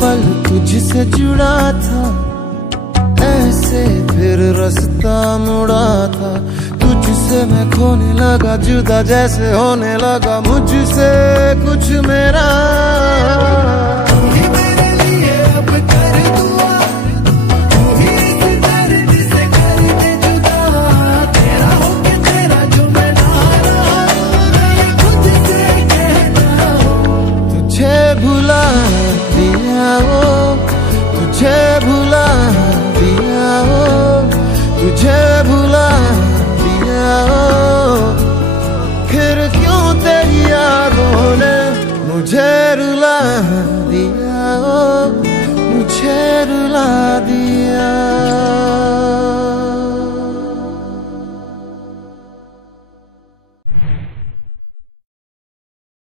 पल तुझसे जुड़ा था, ऐसे फिर रास्ता मुड़ा था। तुझसे मैं खोने लगा, जुदा जैसे होने लगा मुझसे कुछ मेरा। भुला दिया वो, तुझे भुला दिया वो, तुझे